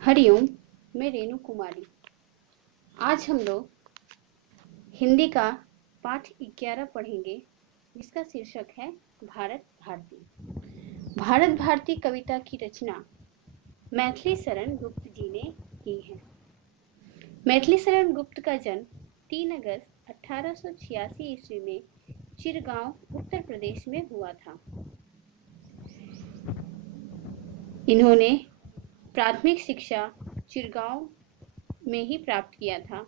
हरिओम। मैं रेणु कुमारी। आज हम लोग हिंदी का पाठ 11 पढ़ेंगे, जिसका शीर्षक है भारत भारती। भारत भारती कविता की रचना मैथिली शरण गुप्त जी ने की है। मैथिली शरण गुप्त का जन्म 3 अगस्त 1886 ईस्वी में चिरगांव, उत्तर प्रदेश में हुआ था। इन्होंने प्राथमिक शिक्षा चिरगांव में ही प्राप्त किया था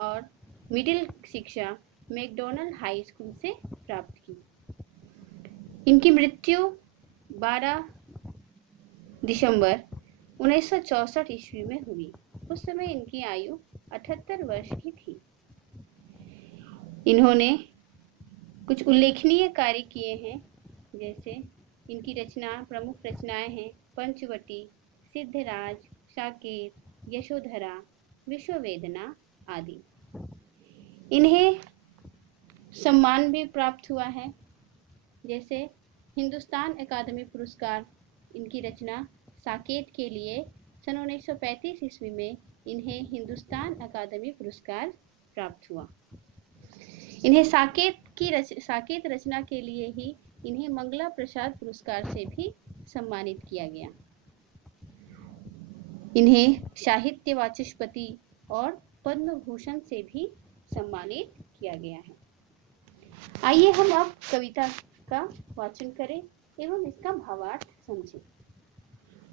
और मिडिल शिक्षा मैकडॉनल्ड हाई स्कूल से प्राप्त की। इनकी मृत्यु 12 दिसंबर 1964 ईस्वी में हुई। उस समय इनकी आयु 78 वर्ष की थी। इन्होंने कुछ उल्लेखनीय कार्य किए हैं, जैसे इनकी प्रमुख रचनाएं हैं पंचवटी, सिद्धराज, साकेत, यशोधरा, विश्ववेदना आदि। इन्हें सम्मान भी प्राप्त हुआ है, जैसे हिंदुस्तान अकादमी पुरस्कार इनकी रचना साकेत के लिए सन 1935 ईस्वी में इन्हें हिंदुस्तान अकादमी पुरस्कार प्राप्त हुआ। इन्हें साकेत रचना के लिए ही इन्हें मंगला प्रसाद पुरस्कार से भी सम्मानित किया गया। इन्हें साहित्य वाचस्पति और पद्म भूषण से भी सम्मानित किया गया है। आइए हम अब कविता का वाचन करें एवं इसका भावार्थ समझें।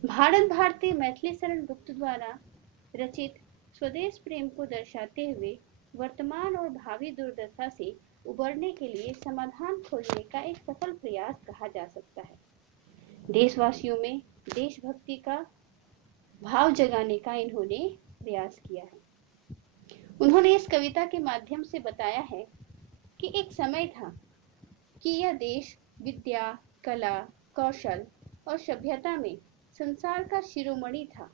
भारत भारती मैथिली शरण गुप्त द्वारा रचित स्वदेश प्रेम को दर्शाते हुए वर्तमान और भावी दुर्दशा से उबरने के लिए समाधान खोजने का एक सफल प्रयास कहा जा सकता है। देशवासियों में देशभक्ति का भाव जगाने का इन्होंने प्रयास किया है। उन्होंने इस कविता के माध्यम से बताया है कि एक समय था कि यह देश विद्या, कला, कौशल और सभ्यता में संसार का शिरोमणि था,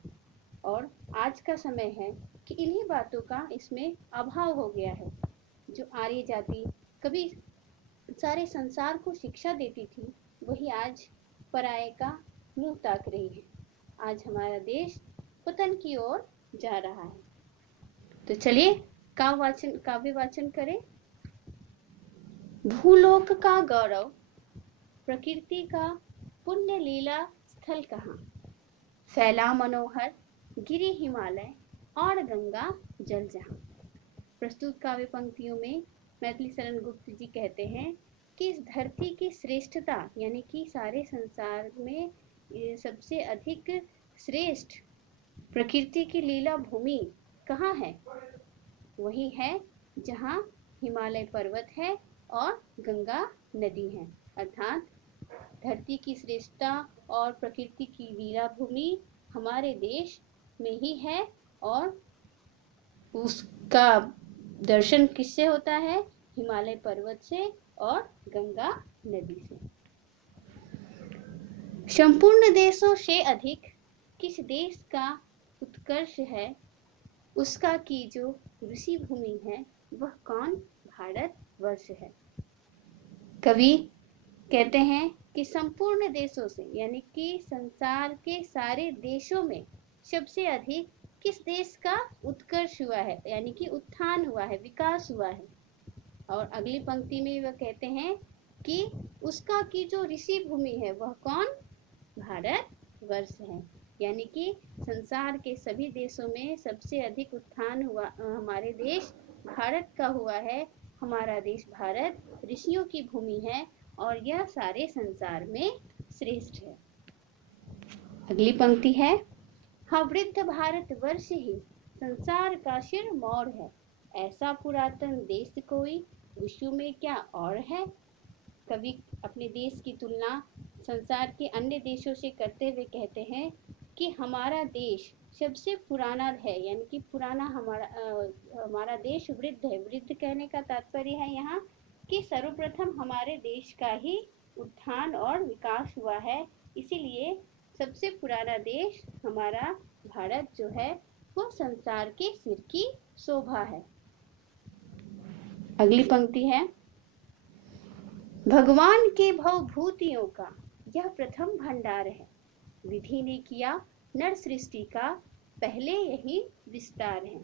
और आज का समय है कि इन्हीं बातों का इसमें अभाव हो गया है। जो आर्य जाति कभी सारे संसार को शिक्षा देती थी, वही आज पराये का मुंह ताक रही है। आज हमारा देश पतन की ओर जा रहा है। तो चलिए काव्य वाचन करें। भूलोक का गौरव, प्रकृति का पुण्य लीला स्थल कहाँ, फैला मनोहर गिरि हिमालय और गंगा जल जहाँ। प्रस्तुत काव्य पंक्तियों में मैथिली शरण गुप्त जी कहते हैं कि इस धरती की श्रेष्ठता, यानी कि सारे संसार में सबसे अधिक श्रेष्ठ प्रकृति की लीला भूमि कहाँ है? वही है जहाँ हिमालय पर्वत है और गंगा नदी है। अर्थात धरती की श्रेष्ठता और प्रकृति की लीला भूमि हमारे देश में ही है, और उसका दर्शन किससे होता है? हिमालय पर्वत से और गंगा नदी से। संपूर्ण देशों से अधिक किस देश का उत्कर्ष है, उसका की जो ऋषि भूमि है वह कौन? भारत वर्ष है। कवि कहते हैं कि संपूर्ण देशों से, यानी कि संसार के सारे देशों में सबसे अधिक किस देश का उत्कर्ष हुआ है, यानी कि उत्थान हुआ है, विकास हुआ है। और अगली पंक्ति में वह कहते हैं कि उसका की जो ऋषि भूमि है वह कौन? भारत वर्ष है। यानी कि संसार के सभी देशों में सबसे अधिक उत्थान हुआ हमारे देश भारत का हुआ है। हमारा देश भारत ऋषियों की भूमि है और यह सारे संसार में श्रेष्ठ है। अगली पंक्ति है, हाँ वृद्ध भारत वर्ष ही संसार का सिरमौर है, ऐसा पुरातन देश कोई विश्व में क्या और है। कवि अपने देश की तुलना संसार के अन्य देशों से करते हुए कहते हैं कि हमारा देश सबसे पुराना है, यानी कि पुराना हमारा देश वृद्ध है। वृद्ध कहने का तात्पर्य है यहाँ कि सर्वप्रथम हमारे देश का ही उत्थान और विकास हुआ है, इसीलिए सबसे पुराना देश हमारा भारत जो है वो संसार के सिर की शोभा है। अगली पंक्ति है, भगवान के भवभूतियों का यह प्रथम भंडार है, विधि ने किया नर सृष्टि का पहले यही विस्तार है।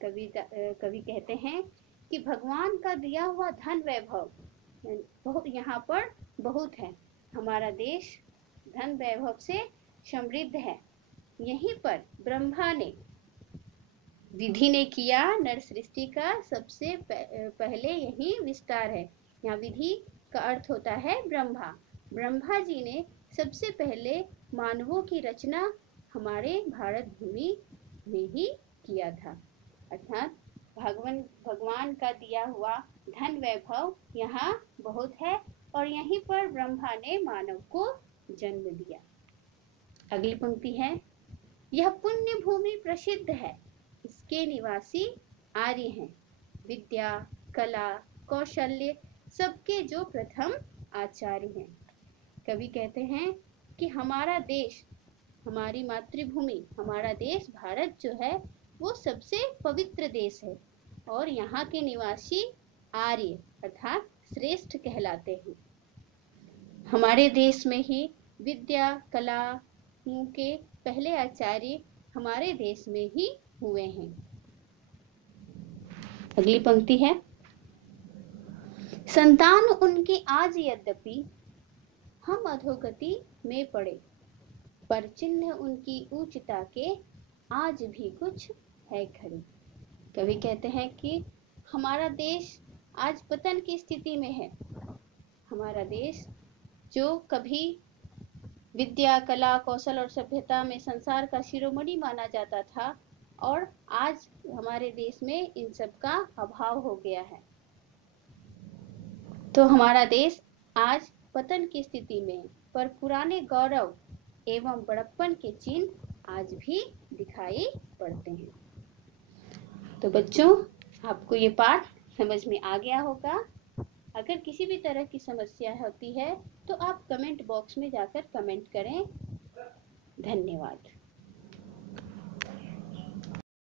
कवि कहते हैं कि भगवान का दिया हुआ धन वैभव बहुत यहाँ पर बहुत है। हमारा देश धन वैभव से समृद्ध है। यहीं पर ब्रह्मा ने विधि ने किया नर सृष्टि का सबसे पहले यही विस्तार है। यहाँ विधि का अर्थ होता है ब्रह्मा। ब्रह्मा जी ने सबसे पहले मानवों की रचना हमारे भारत भूमि में ही किया था। अर्थात भगवान का दिया हुआ धन वैभव यहाँ बहुत है और यहीं पर ब्रह्मा ने मानव को जन्म दिया। अगली पंक्ति है, यह पुण्य भूमि प्रसिद्ध है, इसके निवासी आर्य हैं, विद्या कला कौशल्य सबके जो प्रथम आचार्य हैं। कवि कहते हैं कि हमारा देश, हमारी मातृभूमि, हमारा देश भारत जो है वो सबसे पवित्र देश है और यहाँ के निवासी आर्य अर्थात श्रेष्ठ कहलाते हैं। हमारे देश में ही विद्या कला के पहले आचार्य हमारे देश में ही हुए हैं। अगली पंक्ति है, संतान उनकी आज यद्यपि हम अधोगति में पड़े, पर चिन्ह उनकी ऊंचता के आज भी कुछ है खड़े। कवि कहते हैं कि हमारा देश आज पतन की स्थिति में है। हमारा देश जो कभी विद्या कला कौशल और सभ्यता में संसार का शिरोमणि माना जाता था और आज हमारे देश में इन सब का अभाव हो गया है। तो हमारा देश आज पतन की स्थिति में है, पर पुराने गौरव एवं बड़प्पन के चिन्ह आज भी दिखाई पड़ते हैं। तो बच्चों, आपको ये पाठ समझ में आ गया होगा। अगर किसी भी तरह की समस्या होती है तो आप कमेंट बॉक्स में जाकर कमेंट करें। धन्यवाद।